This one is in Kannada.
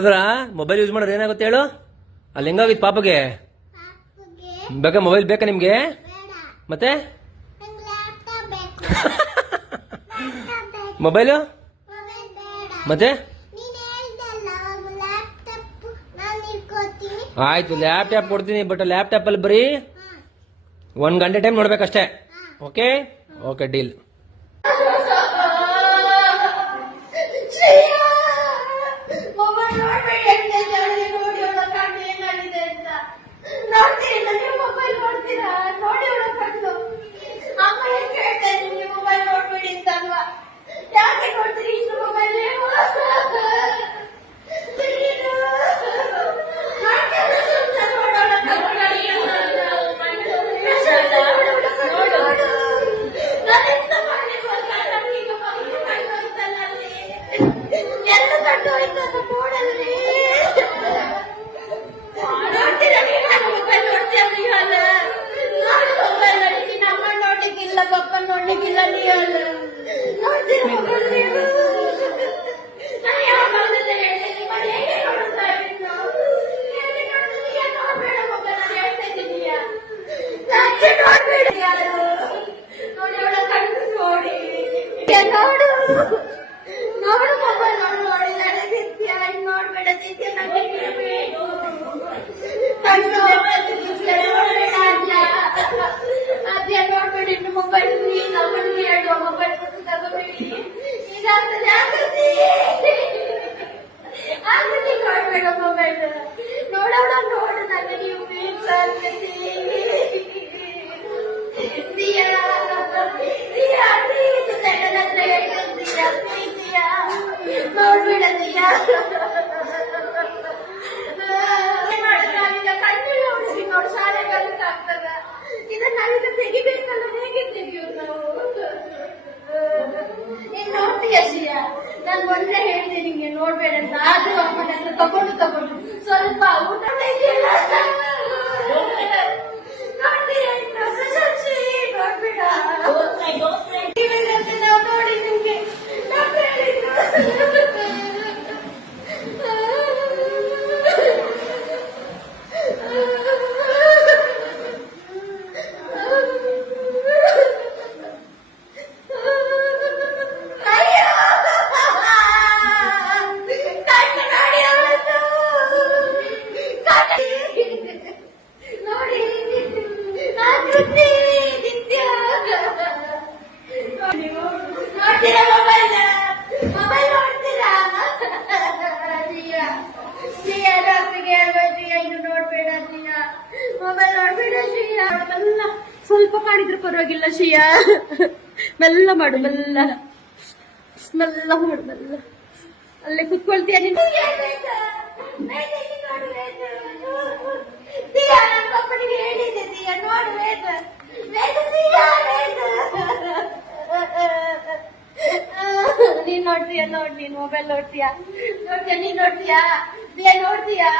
ಅದ್ರ ಮೊಬೈಲ್ ಯೂಸ್ ಮಾಡಿದ್ರೆ ಏನಾಗುತ್ತೆ ಹೇಳು? ಅಲ್ಲಿ ಹೆಂಗಾಗಿತ್ತು ಪಾಪಗೆ? ಬೇಕಾ ಮೊಬೈಲ್ ಬೇಕಾ ನಿಮ್ಗೆ? ಮತ್ತೆ ಮೊಬೈಲು ಮತ್ತೆ ಆಯ್ತು, ಲ್ಯಾಪ್ಟಾಪ್ ಕೊಡ್ತೀನಿ. ಬಟ್ ಲ್ಯಾಪ್ಟಾಪ್ ಅಲ್ಲಿ ಬರೀ 1 ಗಂಟೆ ಟೈಮ್ ನೋಡ್ಬೇಕಷ್ಟೇ. Okay okay, deal. ನಾನು ಮೊನ್ನೆ ಹೇಳ್ತೀನಿ ನಿಂಗೆ ನೋಡ್ಬೇಡ ಅಂತ, ಆದ್ರೂ ಅಮ್ಮನ ಹತ್ರ ತಗೊಂಡು ಸ್ವಲ್ಪ ಊಟ ನೋಡಿ ನಿಮ್ಗೆ ಸ್ವಲ್ಪ ಮಾಡಿದ್ರೆ ಪರವಾಗಿಲ್ಲ ಶ್ರೀಯಾ. ಮೆಲ್ಲ ಮಾಡು, ಮೆಲ್ಲ ಮೆಲ್ಲ ಮಾಡು, ಮೆಲ್ಲ. ಅಲ್ಲೇ ಕುತ್ಕೊಳ್ತೀಯ ನೀನು. ನೀನ್ ನೋಡ್ತೀಯ? ನೋಡ್, ನೀನ್ ಮೊಬೈಲ್ ನೋಡ್ತೀಯಾ? ನೀನ್ ನೋಡ್ತೀಯಾ? ನೋಡ್ತೀಯಾ?